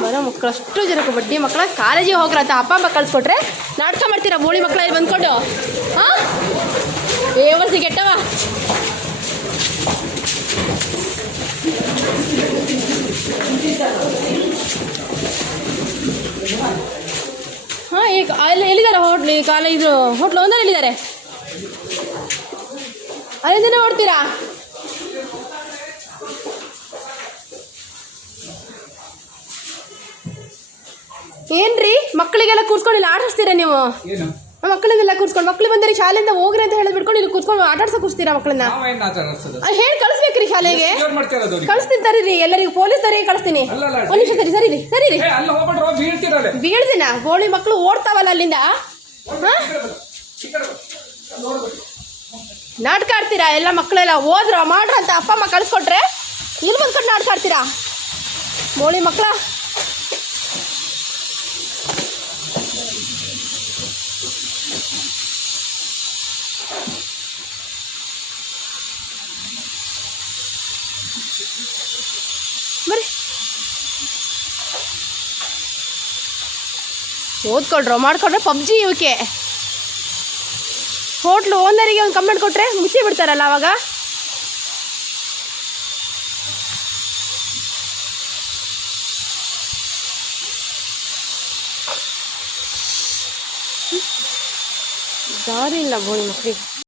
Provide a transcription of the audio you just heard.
ಬರೋ ಮಕ್ಕಳು ಅಷ್ಟು ಜನಕ್ಕೆ ಬಡ್ಡಿ ಮಕ್ಕಳ ಕಾಲೇಜಿಗೆ ಹೋಗ್ರಂತ ಅಪ್ಪ ಅಮ್ಮ ಕಳಿಸ್ಕೊಟ್ರೆ ನಾಟಕ ಮಾಡ್ತೀರಾ ಬೋಳಿ ಮಕ್ಕಳ ಇಲ್ಲಿ ಬಂದ್ಕೊಂಡು ಹಾಂ ಏವರ್ಸಿ ಕೆಟ್ಟವ ಹಾಂ ಈಗ ಅಲ್ಲಿ ಎಲ್ಲಿದ್ದಾರೆ ಹೋಟ್ಲು ಕಾಲೇಜು ಹೋಟ್ಲು ಒಂದೇ ಎಲ್ಲಿದ್ದಾರೆ ಅಲ್ಲಿಂದನೇ ಓಡ್ತೀರಾ ಏನ್ರಿ ಮಕ್ಕಳಿಗೆಲ್ಲ ಕೂರ್ಸ್ಕೊಂಡಿಲ್ಲ ಆಡಿಸ್ತೀರಾ ನೀವು ಮಕ್ಕಳಿಗೆಲ್ಲ ಕೂರ್ಸ್ಕೊಂಡು ಮಕ್ಳು ಬಂದರೆ ಶಾಲೆಯಿಂದ ಹೋಗ್ರಿ ಅಂತ ಹೇಳಿ ಬಿಡ್ಕೊಂಡು ಇಲ್ಲಿ ಕೂತ್ಕೊಂಡು ಆಟಾಡ್ಸ ಕೂರಿಸ್ತೀರಾ ಮಕ್ಕಳನ್ನ ಹೇಳಿ ಕಳಿಸ್ಬೇಕ್ರಿ ಶಾಲೆಗೆ ಕಳಿಸ್ತೀನಿ ತರೀರಿ ಎಲ್ಲರಿಗೂ ಪೊಲೀಸರಿಗೆ ಕಳಿಸ್ತೀನಿ ಒಂದು ನಿಮಿಷ ಸರಿ ಸರಿ ಬೀಳ್ದಿನ ಗೋಳಿ ಮಕ್ಕಳು ಓಡ್ತಾವಲ್ಲ ಅಲ್ಲಿಂದ ನಾಟಕ ಆಡ್ತೀರಾ ಎಲ್ಲ ಮಕ್ಕಳೆಲ್ಲ ಹೋದ್ರ ಮಾಡ್ರ ಅಂತ ಅಪ್ಪ ಅಮ್ಮ ಕಳಿಸ್ಕೊಟ್ರೆ ಇಲ್ಲಿ ಬಂದ್ಕೊಂಡು ನಾಟಕ ಆಡ್ತೀರಾ ಗೋಳಿ ಮಕ್ಕಳ ಬರ್ರಿ ಓದ್ಕೊಳ್ರೋ ಮಾಡ್ಕೊಂಡ್ರೆ ಪಬ್ಜಿ ಇವಕ್ಕೆ ಹೋಟ್ಲು ಓನರಿಗೆ ಒಂದು ಕಂಪ್ಲೇಂಟ್ ಕೊಟ್ಟರೆ ಮುಚ್ಚಿ ಬಿಡ್ತಾರಲ್ಲ ಅವಾಗ ದಾರಿ ಇಲ್ಲ ಗೋಳಿ ಮಕ್ಕಳಿಗೆ